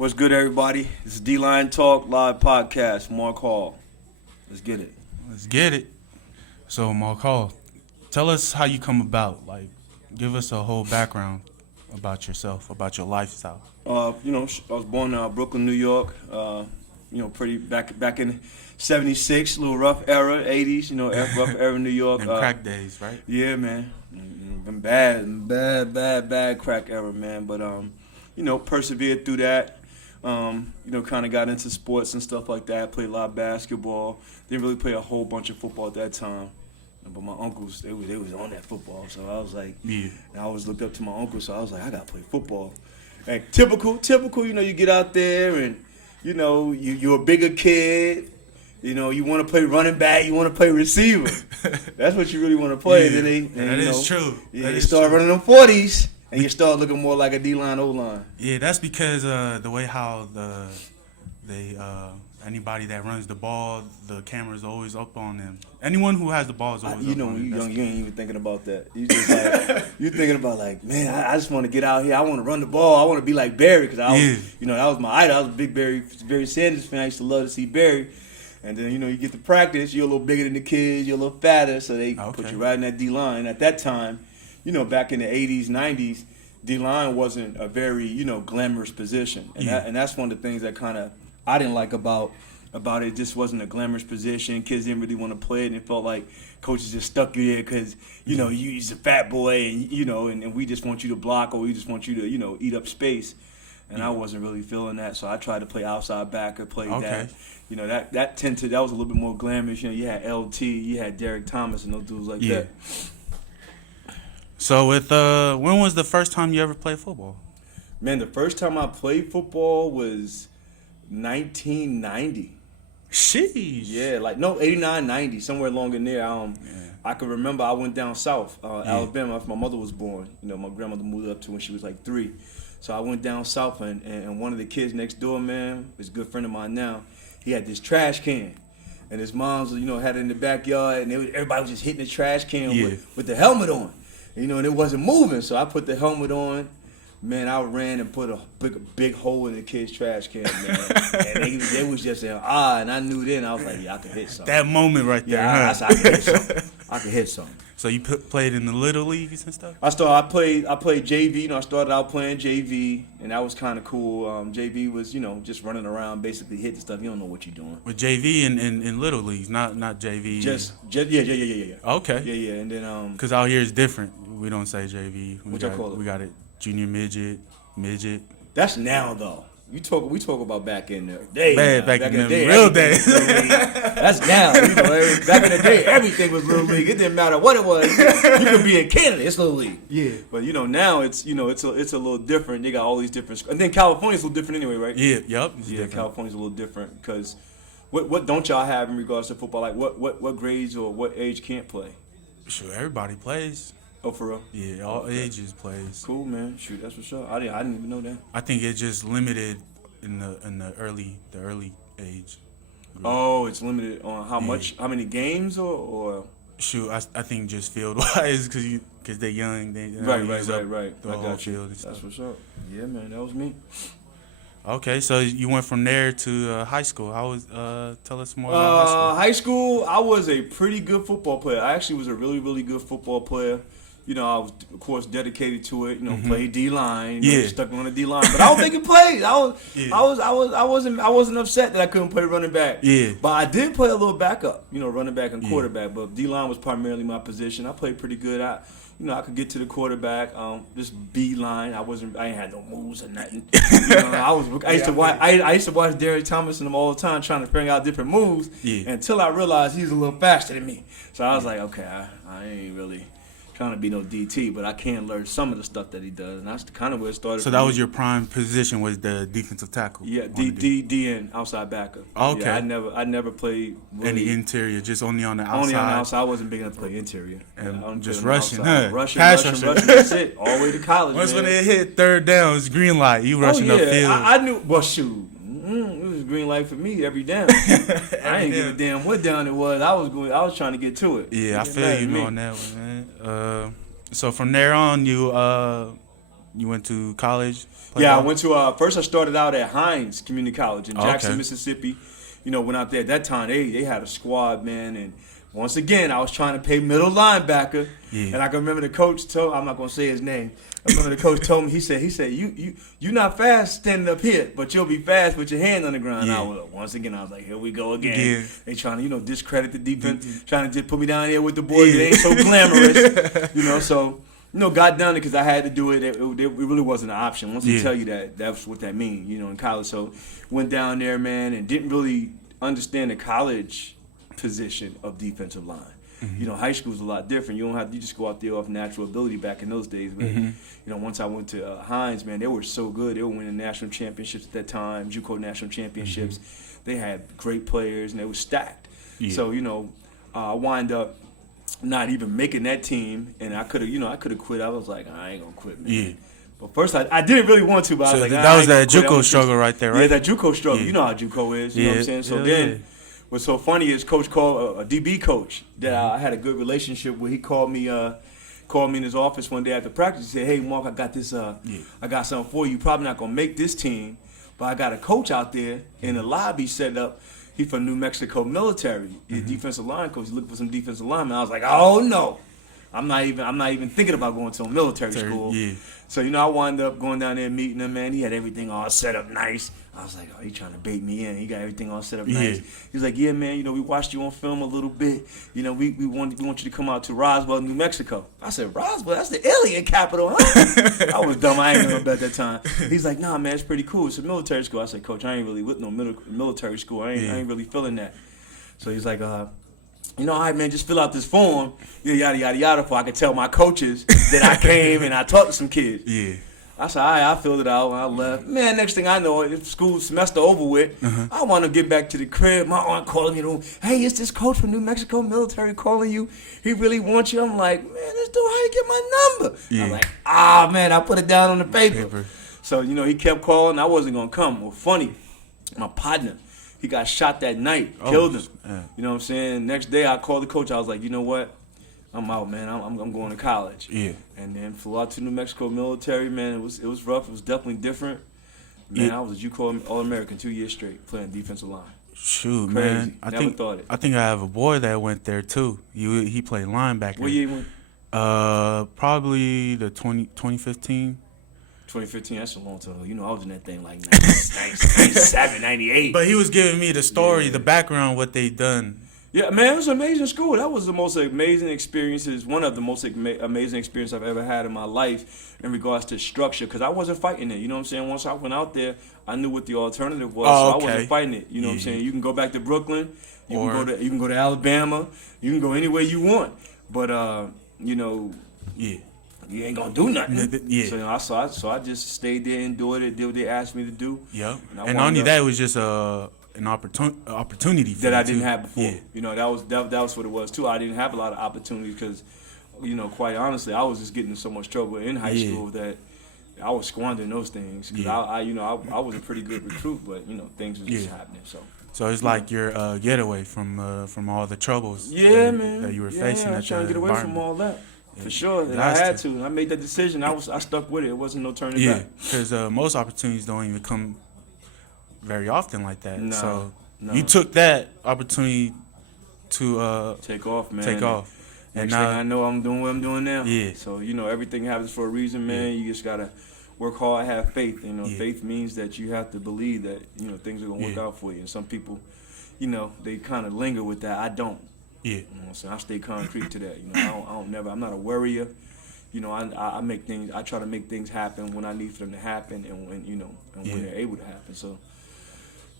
What's good, everybody? This is DLine Talk Live Podcast. Mark Hall. Let's get it. Let's get it. So, Mark Hall, tell us how you come about. Like, give us a whole background about yourself, about your lifestyle. I was born in Brooklyn, New York. Pretty back in '76, little rough era, '80s. Rough era New York. And crack days, right? Yeah, man. Been bad crack era, man. But persevered through that. Kind of got into sports and stuff like that. Played a lot of basketball. Didn't really play a whole bunch of football at that time. But my uncles, they was on that football. So I was like, yeah. And I always looked up to my uncle. So I was like, I got to play football. And typical, you get out there and, you're a bigger kid. You want to play running back. You want to play receiver. That's what you really want to play. Yeah, That is true. Yeah, they start running them 40s. And you start looking more like a D-line, O-line. Yeah, that's because the way how anybody that runs the ball, the camera's always up on them. Anyone who has the ball is always up on them. You ain't even thinking about that. You just like you're thinking about like, man, I just want to get out here. I want to run the ball. I want to be like Barry because that was my idol. I was a big Barry Sanders fan. I used to love to see Barry. And then you get to practice. You're a little bigger than the kids. You're a little fatter, so they put you right in that D-line. At that time, back in the 80s, 90s, D-line wasn't a very, glamorous position. And that's one of the things that kind of I didn't like about it. It just wasn't a glamorous position. Kids didn't really want to play it, and it felt like coaches just stuck you there because, you're a fat boy, and, and we just want you to block or we just want you to, eat up space. And I wasn't really feeling that, so I tried to play outside back or play that. That was a little bit more glamorous. You had LT, you had Derek Thomas, and those dudes like that. So when was the first time you ever played football? Man, the first time I played football was 1990. Sheesh. Yeah, 89, 90, somewhere along in there. I can remember I went down south, Alabama, after my mother was born. My grandmother moved up to when she was like 3. So I went down south, and one of the kids next door, man, is a good friend of mine now. He had this trash can. And his mom's, had it in the backyard, and everybody was just hitting the trash can with the helmet on. And it wasn't moving, so I put the helmet on. Man, I ran and put a big hole in the kid's trash can, man. And they was just saying, and I knew then. I was like, yeah, I could hit something. That moment right there, I could hit something. I could hit something. So you played in the little leagues and stuff? I played JV. I started out playing JV, and that was kind of cool. JV was, just running around, basically hitting stuff. You don't know what you're doing. With JV in little leagues, not JV. Yeah. Okay. Yeah, and then because out here is different. We don't say JV. What y'all call it? We got it junior midget. That's now though. We talk about back in the day. Back in the day, real days. That's now. Back in the day, everything was little league. It didn't matter what it was. You could be in Canada, it's little league. Yeah. But now it's it's a little different. They got all these different. And then California's a little different anyway, right? Yeah. Yep. California's a little different because what don't y'all have in regards to football? Like what grades or what age can't play? Sure, everybody plays. Oh, for real? Yeah, all ages plays. Cool, man. Shoot, that's for sure. I didn't even know that. I think it's just limited in the early age group. Oh, it's limited on how many games or. Shoot, I think just field wise because they're young. Right. The whole field. That's for sure. Yeah, man, that was me. Okay, so you went from there to high school. How was? Tell us more about high school. High school, I was a pretty good football player. I actually was a really, really good football player. I was, of course, dedicated to it. Played D-line. Stuck on the D-line, but I was making plays. I wasn't upset that I couldn't play running back. Yeah. But I did play a little backup. Running back and quarterback. But D-line was primarily my position. I played pretty good. I could get to the quarterback. Just B-line. I ain't had no moves or nothing. I used to watch Derek Thomas and them all the time, trying to figure out different moves. Yeah. Until I realized he's a little faster than me. So I was like, okay, I ain't really trying to be no DT, but I can learn some of the stuff that he does, and that's kind of where it started. So that was your prime position, was the defensive tackle? Yeah, DN, outside backer. Okay. Yeah, I never played really, any interior, just only on the outside. Only on the outside. I wasn't big enough to play interior. And just rushing, huh? Rushing. That's it. All the way to college. Once man. when they hit third down, it's green light. You rushing upfield. I knew. Well, shoot. It was green light for me every down. I didn't give a damn what down it was. I was trying to get to it. Yeah, I feel you on that one, man. So from there on, you you went to college? Yeah, I went to first. I started out at Hines Community College in Jackson, Mississippi. You know, went out there at that time. They had a squad, man, and once again, I was trying to play middle linebacker, and I can remember the coach told. I'm not gonna say his name. I remember the coach told me. He said, you not fast standing up here, but you'll be fast with your hands on the ground. Yeah. Once again, I was like, here we go again. Yeah. They trying to discredit the defense, trying to just put me down here with the boys. It ain't so glamorous, So. Got down there because I had to do it. It really wasn't an option. Once they tell you that, that's what that means, in college. So went down there, man, and didn't really understand the college position of defensive line. Mm-hmm. High school's a lot different. You just go out there off natural ability back in those days. But, once I went to Hines, man, they were so good. They were winning national championships at that time, JUCO national championships. Mm-hmm. They had great players, and they were stacked. Yeah. So, I wind up not even making that team, and I could have quit. I was like, I ain't gonna quit, man. Yeah. But first, I didn't really want to, but I was like, that was that JUCO struggle right there, right? Yeah, that JUCO struggle. Yeah. You know how JUCO is. You know what I'm saying? So then, what's so funny is Coach called a DB coach that I had a good relationship with. He called me in his office one day after practice. He said, "Hey, Mark, I got this. I got something for you. You're probably not gonna make this team, but I got a coach out there in the lobby set up. He from New Mexico military. He's defensive line coach. He's looking for some defensive linemen." I was like, "Oh no, I'm not even thinking about going to a military school." Yeah. So I wound up going down there and meeting him. Man, he had everything all set up nice. I was like, "Oh, he trying to bait me in. He got everything all set up nice." He's like, "Yeah, man. We watched you on film a little bit. We want you to come out to Roswell, New Mexico." I said, "Roswell? That's the alien capital, huh?" I was dumb. I ain't know about that time. He's like, "Nah, man, it's pretty cool. It's a military school." I said, "Coach, I ain't really with no military school. I ain't really feeling that." So he's like, all right, man, just fill out this form, yada, yada, yada, for I can tell my coaches that I came and I talked to some kids. Yeah. I said, all right, I filled it out and I left. Man, next thing I know, if school semester over with, I want to get back to the crib. My aunt calling me, "Hey, it's this coach from New Mexico military calling you. He really wants you." I'm like, "Man, this dude, how you get my number?" Yeah. I'm like, man, I put it down on the paper. So, he kept calling. I wasn't going to come. Well, funny, my partner, he got shot that night, killed him. You know what I'm saying? Next day, I called the coach. I was like, "You know what? I'm out, man. I'm going to college." Yeah. And then flew out to New Mexico military, man. It was rough. It was definitely different. Man, yeah. I was a JUCO All-American 2 years straight playing defensive line. Shoot, Crazy. Man. Never thought it. I think I have a boy that went there too. He played linebacker. What year he went? Probably the 2015. 2015, that's a long time ago. I was in that thing like 97, 98. But he was giving me the story, the background, what they done. Yeah, man, it was an amazing school. That was the most amazing experiences, one of the most amazing experiences I've ever had in my life in regards to structure, because I wasn't fighting it. You know what I'm saying? Once I went out there, I knew what the alternative was, so I wasn't fighting it. You know what I'm saying? You can go back to Brooklyn, you can go to Alabama, you can go anywhere you want, but you ain't gonna do nothing. Yeah. So I just stayed there, endured it, did what they asked me to do. Yeah. And only that, it was just an opportunity for that I didn't have before. Yeah. That was what it was too. I didn't have a lot of opportunities because, quite honestly, I was just getting in so much trouble in high school that I was squandering those things. Because I was a pretty good recruit, but things was just happening. So it's like your getaway from all the troubles. Man. That you were facing. I was trying to get away from all that. For sure, and I had to. I made that decision. I stuck with it. It wasn't no turning back. Because most opportunities don't even come very often like that. No. You took that opportunity to take off, man. And next thing I know, I'm doing what I'm doing now. Yeah. So everything happens for a reason, man. You just gotta work hard, have faith. Faith means that you have to believe that things are gonna work out for you. And some people, they kind of linger with that. I don't. Yeah. I stay concrete to that. I'm not a worrier. I make things. I try to make things happen when I need for them to happen, and when they're able to happen. So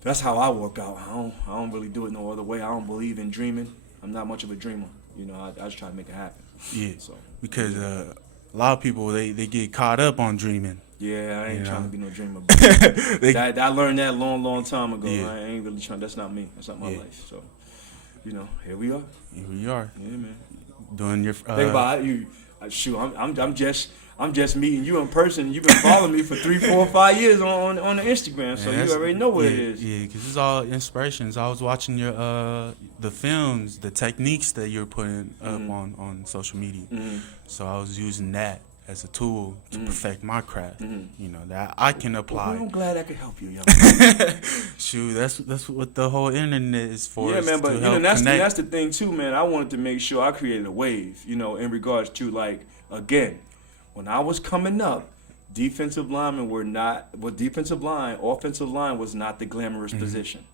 that's how I work out. I don't really do it no other way. I don't believe in dreaming. I'm not much of a dreamer. I just try to make it happen. Yeah. So because a lot of people they get caught up on dreaming. Yeah, I ain't trying to be no dreamer. But I learned that long time ago. Yeah. I ain't really trying. That's not me. That's not my life. So. Here we are. Here we are. Yeah, man. Doing your. Think about it. I'm just meeting you in person. You've been following me for 3, 4, 5 years on the Instagram, so you already know what it is. Yeah, because it's all inspirations. I was watching your the films, the techniques that you're putting up on social media. Mm-hmm. So I was using that as a tool to perfect my craft. You know, that I can apply. Well, I'm glad I could help you, young man. Shoot, that's what the whole internet is for. Yeah, man, but to help that's the thing too, man. I wanted to make sure I created a wave, you know, in regards to, like, again, when I was coming up, defensive line, offensive line was not the glamorous position.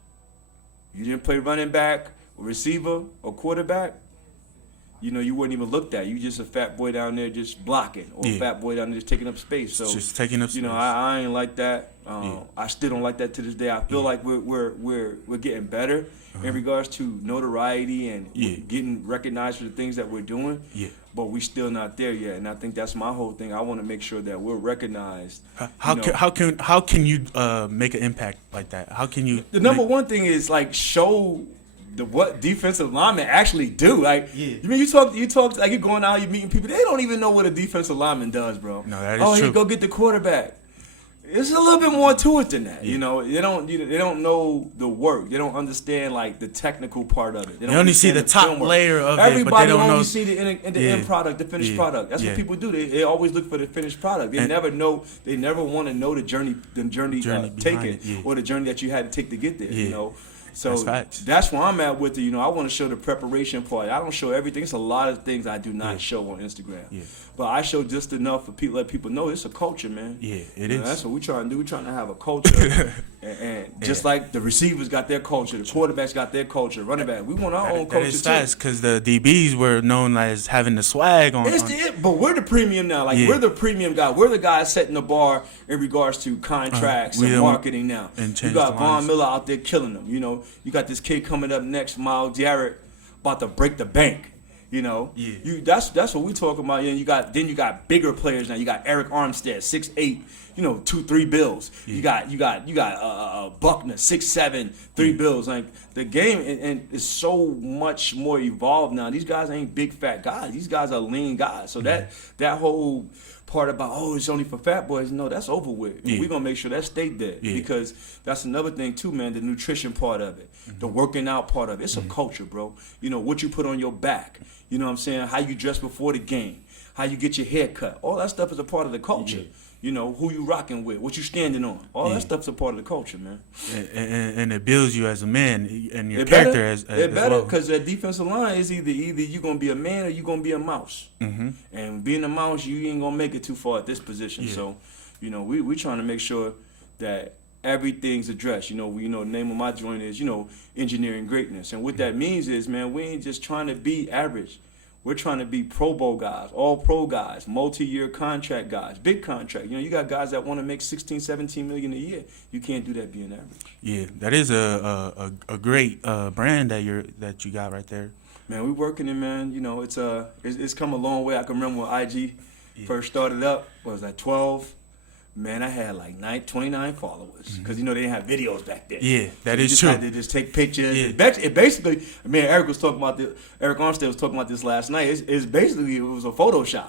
You didn't play running back, or receiver, or quarterback, you know, you wouldn't even look at. You just a fat boy down there just blocking, or a fat boy down there just taking up space. So just taking up space. You know, I ain't like that. I still don't like that to this day. I feel like we're getting better in regards to notoriety and getting recognized for the things that we're doing. Yeah. But we still not there yet, and I think that's my whole thing. I want to make sure that we're recognized. How can you make an impact like that? How can you? The number one thing is, like, show what defensive linemen actually do. Like, you mean you talk like you're going out, you're meeting people. They don't even know what a defensive lineman does, bro. No, that is true. He go get the quarterback. It's a little bit more to it than that. You know, they don't know the work. They don't understand, like, the technical part of it. They only see the top layer of Everybody it, but they don't only know. see the end product, the finished product. That's what people do. They always look for the finished product. They never know. They never want to know the journey taken, or the journey that you had to take to get there. You know. So that's where I'm at with it. You know, I want to show the preparation part. I don't show everything. It's a lot of things I do not show on Instagram. Yeah. But I show just enough for let people know it's a culture, man. Yeah, it is. That's what we're trying to do. We're trying to have a culture. and just like the receivers got their culture, the quarterbacks got their culture, running back. We want our own culture, too. That is fast, because the DBs were known as having the swag on. But we're the premium now. Like, we're the premium guy. We're the guys setting the bar in regards to contracts and marketing now. You got Von Miller out there killing them, you know. You got this kid coming up next, Miles Garrett, about to break the bank. You know, that's what we talking about. And you got bigger players now. You got Eric Armstead, 6'8", you know, 2-3 bills. You got Buckner, 6'7", 3 bills. Like, the game and is so much more evolved now. These guys ain't big fat guys. These guys are lean guys. So that whole part about, it's only for fat boys, no, that's over with. We're gonna make sure that stayed there, because that's another thing too, man. The nutrition part of it, the working out part of it. It's a culture, bro. You know what you put on your back. You know what I'm saying? How you dress before the game, how you get your hair cut. All that stuff is a part of the culture. You know, who you rocking with, what you standing on. All that stuff's a part of the culture, man. And it builds you as a man and your character as it better, well. Because that defensive line is either you're going to be a man or you're going to be a mouse. And being a mouse, you ain't going to make it too far at this position. So, you know, we trying to make sure that everything's addressed. You know, the name of my joint is, you know, engineering greatness. And what that means is, man, we ain't just trying to be average. We're trying to be Pro Bowl guys, all pro guys, multi-year contract guys, big contract. You know, you got guys that want to make $16, $17 million a year. You can't do that being average. Yeah, that is a great brand that you got right there. Man, we working it, man. You know, it's come a long way. I can remember when IG first started up. What was that, 12? Man, I had like 29 followers, because, you know, they didn't have videos back then. Yeah, that is true. Had to just take pictures. It basically, man, Eric Armstead was talking about this last night. It was a Photoshop.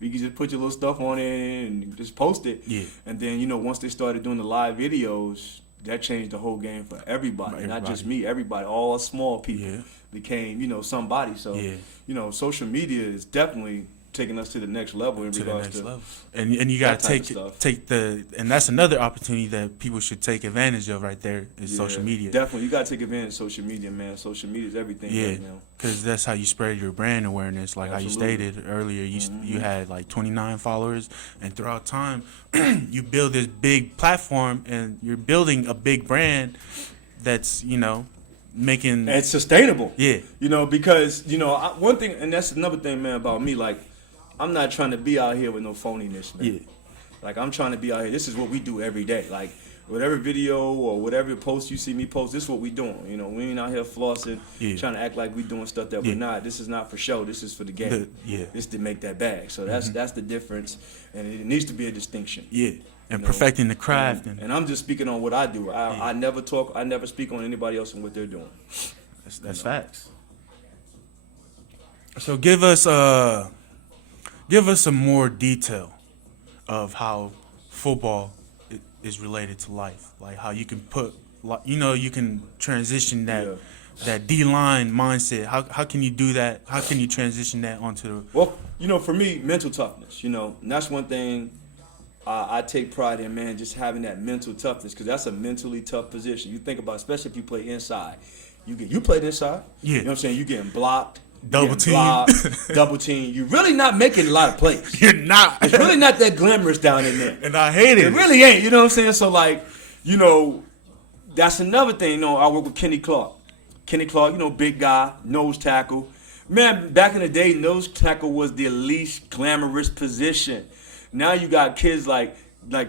You can just put your little stuff on it and just post it. Yeah. And then, you know, once they started doing the live videos, that changed the whole game for everybody. Not just me, everybody. All us small people became, you know, somebody. So, you know, social media is definitely taking us to the next level in regards to and you got to take and that's another opportunity that people should take advantage of right there is social media. Definitely, you got to take advantage of social media, man. Social media is everything right now. Because that's how you spread your brand awareness. Like how you stated earlier, you had like 29 followers, and throughout time, you build this big platform, and you're building a big brand that's, you know, making and sustainable. Yeah, you know, because, you know, one thing, and that's another thing, man, about me, like, I'm not trying to be out here with no phoniness, man. Yeah. Like, I'm trying to be out here. This is what we do every day. Like, whatever video or whatever post you see me post, this is what we doing. You know, we ain't out here flossing, trying to act like we doing stuff that we're not. This is not for show. This is for the game. This is to make that bag. So that's the difference, and it needs to be a distinction. Yeah. And perfecting the craft. And I'm just speaking on what I do. I never speak on anybody else and what they're doing. That's facts. So give us some more detail of how football is related to life. Like how you can you can transition that that DLine mindset? How can you do that? How can you transition that onto? Well, for me, mental toughness. And that's one thing I take pride in, man. Just having that mental toughness, because that's a mentally tough position. You think about, especially if you play inside. You played inside. Yeah. You know what I'm saying? You getting blocked. Double team. Double team. You're really not making a lot of plays. You're not. It's really not that glamorous down in there. And I hate it. It really ain't. You know what I'm saying? So, that's another thing. I work with Kenny Clark. Kenny Clark, big guy, nose tackle. Man, back in the day, nose tackle was the least glamorous position. Now you got kids like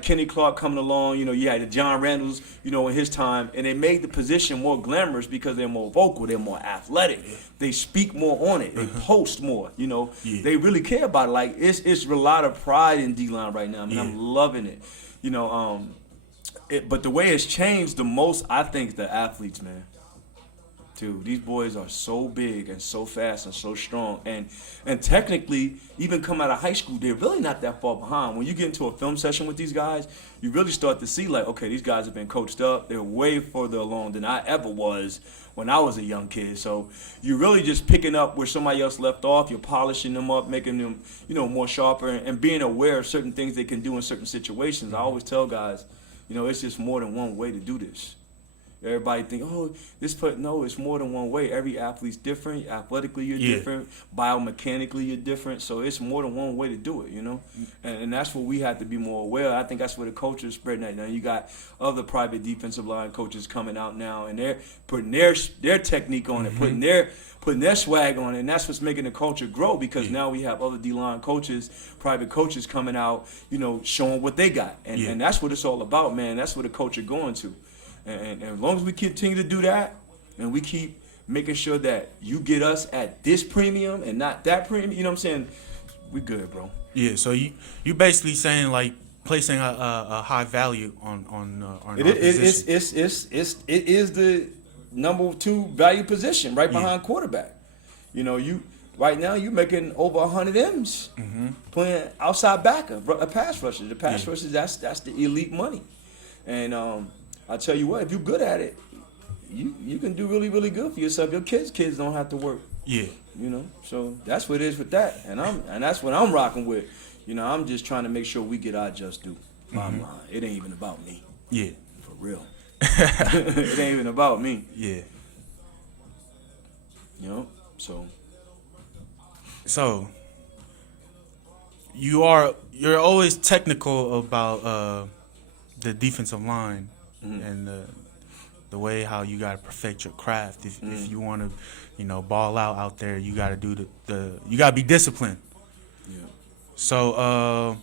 Kenny Clark coming along. You had the John Randalls, in his time, and they made the position more glamorous because they're more vocal, they're more athletic, they speak more on it, they post more. They really care about it. It's a lot of pride in D-line right now. I mean, I'm loving it. But the way it's changed the most, I think, is the athletes, man. Dude, these boys are so big and so fast and so strong. And technically, even come out of high school, they're really not that far behind. When you get into a film session with these guys, you really start to see, okay, these guys have been coached up. They're way further along than I ever was when I was a young kid. So you're really just picking up where somebody else left off. You're polishing them up, making them, more sharper, and being aware of certain things they can do in certain situations. I always tell guys, it's just more than one way to do this. Everybody think, no, it's more than one way. Every athlete's different. Athletically, you're different. Biomechanically, you're different. So it's more than one way to do it, And that's what we have to be more aware of. I think that's where the culture is spreading that. Now, you got other private defensive line coaches coming out now, and they're putting their technique on it, putting their swag on it, and that's what's making the culture grow, because now we have other D-line coaches, private coaches coming out, showing what they got. And that's what it's all about, man. That's where the culture going to. And as long as we continue to do that, and we keep making sure that you get us at this premium and not that premium, you know what I'm saying? We good, bro. Yeah. So you basically saying placing a high value on our position. It is the number 2 value position right behind quarterback. You right now you're making over 100 M's playing outside backer, a pass rusher. The pass rushers, that's the elite money, and I tell you what, if you're good at it, you can do really, really good for yourself. Your kids don't have to work. Yeah. So that's what it is with that, and that's what I'm rocking with. I'm just trying to make sure we get our just due. Bottom line, it ain't even about me. Yeah. For real. It ain't even about me. Yeah. So you're always technical about the defensive line. And the way how you gotta perfect your craft. If you want to, ball out there, you gotta do you gotta be disciplined. Yeah. So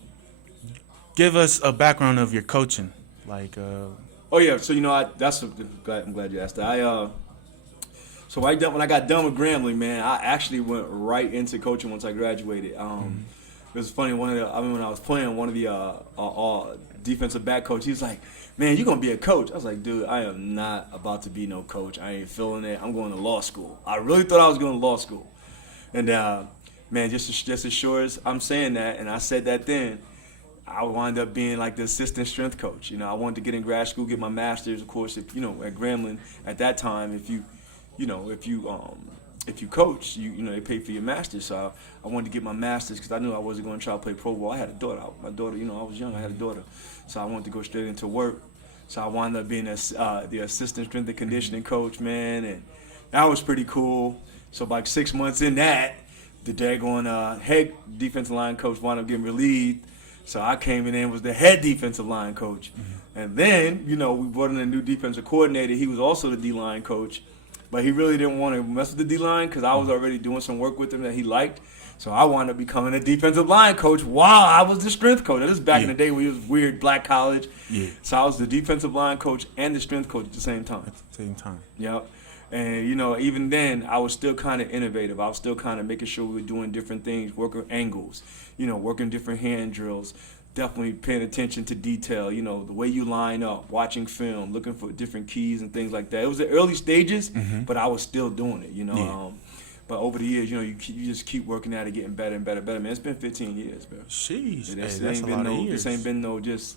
give us a background of your coaching, Oh yeah, so I'm glad you asked that. So when I got done with Grambling, man, I actually went right into coaching once I graduated. It was funny. When I was playing, one of the defensive back coach, he was like, "Man, you're gonna be a coach." I was like, "Dude, I am not about to be no coach. I ain't feeling it. I'm going to law school." I really thought I was going to law school, and man, just as sure as I'm saying that, and I said that then, I wound up being like the assistant strength coach. I wanted to get in grad school, get my master's. Of course, at Grambling at that time, if you coach, they pay for your master's. So I wanted to get my master's because I knew I wasn't going to try to play pro ball. I had a daughter. My daughter, I was young. I had a daughter. So I wanted to go straight into work. So I wound up being the assistant strength and conditioning coach, man. And that was pretty cool. So about 6 months in that, the daggone head defensive line coach wound up getting relieved. So I came in and was the head defensive line coach. And then, we brought in a new defensive coordinator. He was also the D-line coach. But he really didn't want to mess with the D-line because I was already doing some work with him that he liked. So I wound up becoming a defensive line coach while I was the strength coach. Now, this is back in the day when it was weird, black college. Yeah. So I was the defensive line coach and the strength coach at the same time. Yep. And, even then, I was still kind of innovative. I was still kind of making sure we were doing different things, working angles, working different hand drills. Definitely paying attention to detail, the way you line up, watching film, looking for different keys and things like that. It was the early stages, but I was still doing it, Yeah. But over the years, you just keep working at it, getting better and better, man. It's been 15 years, bro. Jeez, This ain't been no just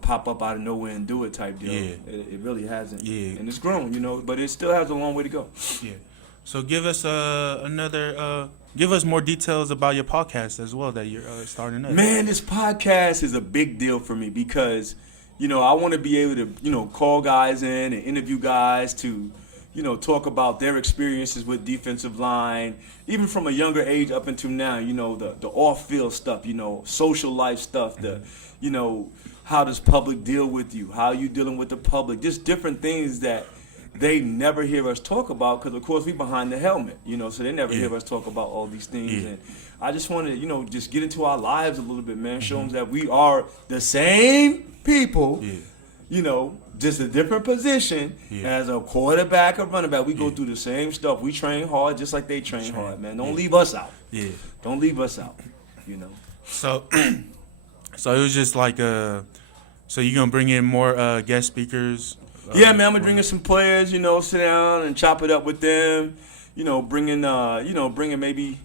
pop up out of nowhere and do it type deal. Yeah. It really hasn't. Yeah. And it's grown, but it still has a long way to go. Yeah. So give us give us more details about your podcast as well that you're starting up. Man, this podcast is a big deal for me because, I want to be able to, call guys in and interview guys to, talk about their experiences with defensive line, even from a younger age up until now, the off-field stuff, social life stuff, how does public deal with you, how you dealing with the public, just different things that they never hear us talk about because, of course, we behind the helmet, so they never hear us talk about all these things. And I just want to, just get into our lives a little bit, man, show them that we are the same people, just a different position as a quarterback or running back. We go through the same stuff. We train hard just like they train hard, man. Don't leave us out. Yeah. Don't leave us out, So, so it was just like so you going to bring in more guest speakers? Yeah, man, I'm gonna bring in some players, sit down and chop it up with them. Bringing maybe,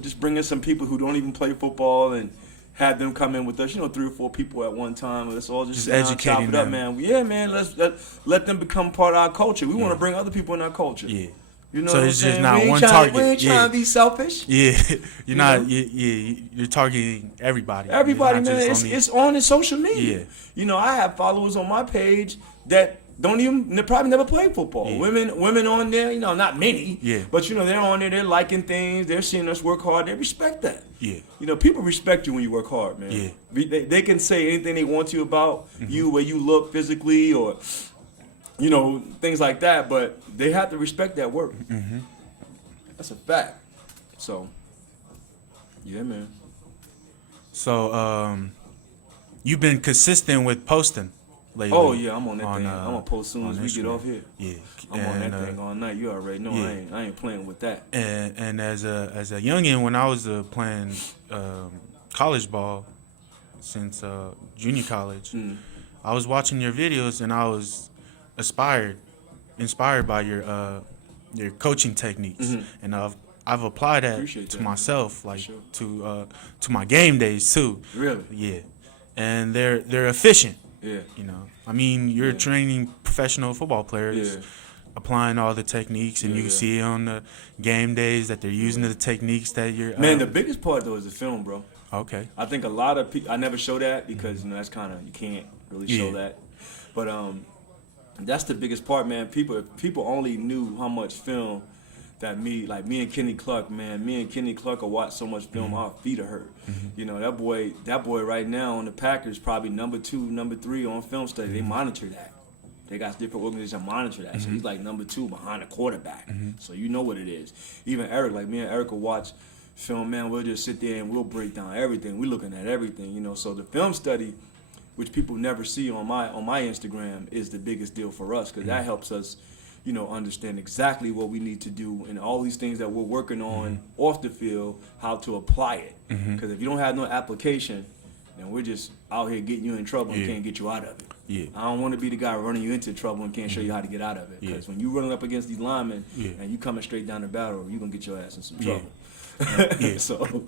just bringing some people who don't even play football and have them come in with us. 3 or 4 people at one time. Let's all just sit down and chop it up, man. Yeah, man. Let's let them become part of our culture. We want to bring other people in our culture. Yeah. So it's just not one target. We ain't trying to be selfish. Yeah, you're not. You're targeting everybody. Everybody, man. It's on in social media. Yeah. I have followers on my page that they probably never played football. Yeah. Women on there, not many. Yeah. But they're on there. They're liking things. They're seeing us work hard. They respect that. Yeah. People respect you when you work hard, man. Yeah. They can say anything they want to about you, where you look physically, or things like that. But they have to respect that work. Mm-hmm. That's a fact. So, yeah, man. So, you've been consistent with posting lately. Oh yeah, I'm on that thing. I'm gonna post soon as we get off here. Yeah, I'm on that thing all night. You already know I ain't playing with that. And as a youngin, when I was playing college ball since junior college, I was watching your videos and I was inspired by your coaching techniques, and I've applied that to myself, like to my game days too. Really? Yeah, and they're efficient. Yeah. I mean, you're training professional football players, applying all the techniques, and you can see on the game days that they're using the techniques that you're. Man, the biggest part though is the film, bro. Okay. I think a lot of people. I never show that because that's kind of, you can't really show that, but that's the biggest part, man. People only knew how much film that me and Kenny Clark, man. Me and Kenny Clark will watch so much film, our feet are hurt. That boy right now on the Packers probably number 2, number 3 on film study. They monitor that. They got different organizations that monitor that. So he's like number 2 behind a quarterback. So you know what it is. Even Eric, like me and Eric will watch film, man. We'll just sit there and we'll break down everything. We're looking at everything, So the film study, which people never see on my Instagram, is the biggest deal for us because that helps us, understand exactly what we need to do and all these things that we're working on off the field, how to apply it. Because if you don't have no application, then we're just out here getting you in trouble and can't get you out of it. Yeah. I don't want to be the guy running you into trouble and can't show you how to get out of it. Because when you running up against these linemen and you coming straight down the battle, you're going to get your ass in some trouble. So,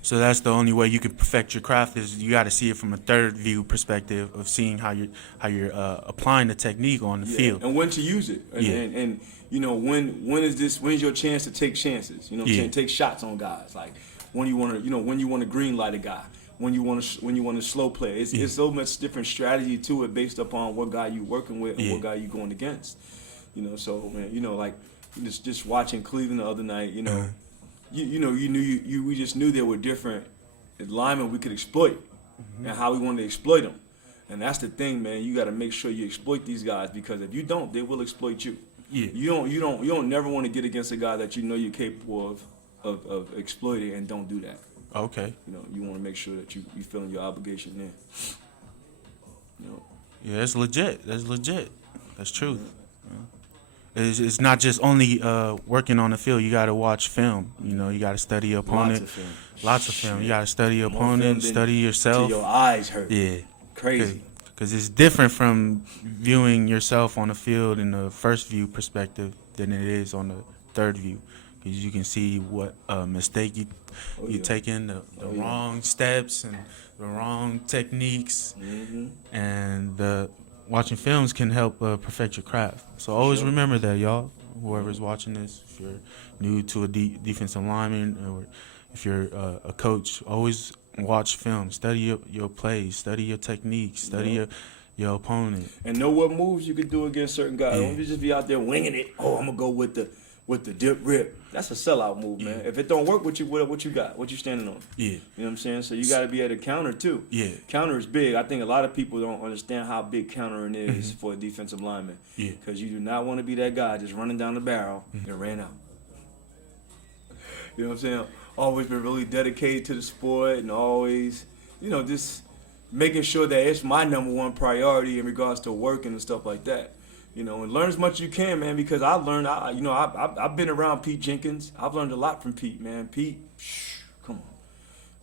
So that's the only way you can perfect your craft is you got to see it from a third view perspective of seeing how you're applying the technique on the field and when to use it. And when's your chance to take chances? Take shots on guys. Like when you want to green light a guy, when you want to slow play. It's so much different strategy to it based upon what guy you working with and what guy you going against. So man, like just watching Cleveland the other night, we just knew there were different linemen we could exploit and how we wanted to exploit them. And that's the thing, man. You got to make sure you exploit these guys because if you don't, they will exploit you. Yeah. You don't never want to get against a guy that you're capable of exploiting and don't do that. Okay. You want to make sure that you feeling your obligation there. Yeah, that's legit. That's truth. It's not just only working on the field. You got to watch film. You got to study your opponent. Lots of film. You got to study your opponent, study yourself. Till your eyes hurt. Yeah. Crazy. Because it's different from viewing yourself on the field in the first view perspective than it is on the third view. Because you can see what mistake you taking, the wrong steps, and the wrong techniques, and the watching films can help perfect your craft. So always remember that, y'all. Whoever's watching this, if you're new to a defensive lineman, or if you're a coach, always watch film, study your plays, study your techniques, study your opponent, and know what moves you could do against certain guys. Don't just be out there winging it. Oh, I'm gonna go with the dip rip. That's a sellout move, man. If it don't work with you, what you got? What you standing on? Yeah. You know what I'm saying? So you got to be able to counter too. Yeah. Counter is big. I think a lot of people don't understand how big countering is for a defensive lineman. Yeah. Because you do not want to be that guy just running down the barrel and ran out. You know what I'm saying? Always been really dedicated to the sport and always, just making sure that it's my number one priority in regards to working and stuff like that. And learn as much as you can, man, because I learned, I've been around Pete Jenkins. I've learned a lot from Pete, man. Pete, come on.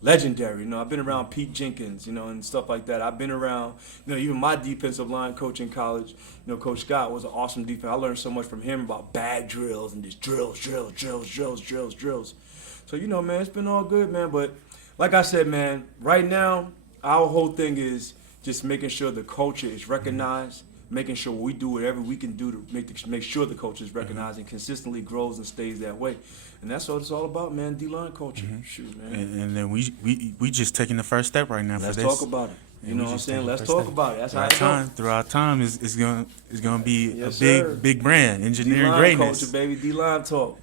Legendary, I've been around Pete Jenkins, and stuff like that. I've been around, even my defensive line coach in college, Coach Scott was an awesome defense. I learned so much from him about bag drills and just drills. So, man, it's been all good, man. But like I said, man, right now, our whole thing is just making sure the culture is recognized, making sure we do whatever we can do to make sure the culture is recognized and consistently grows and stays that way. And that's what it's all about, man. DLine culture. Shoot, man. And then we just taking the first step right now for this. Let's talk about it. You know what I'm saying? Let's talk about it. That's how it goes. Throughout time is gonna be Yes, a big brand, engineering DLine greatness. culture, baby. DLine talk.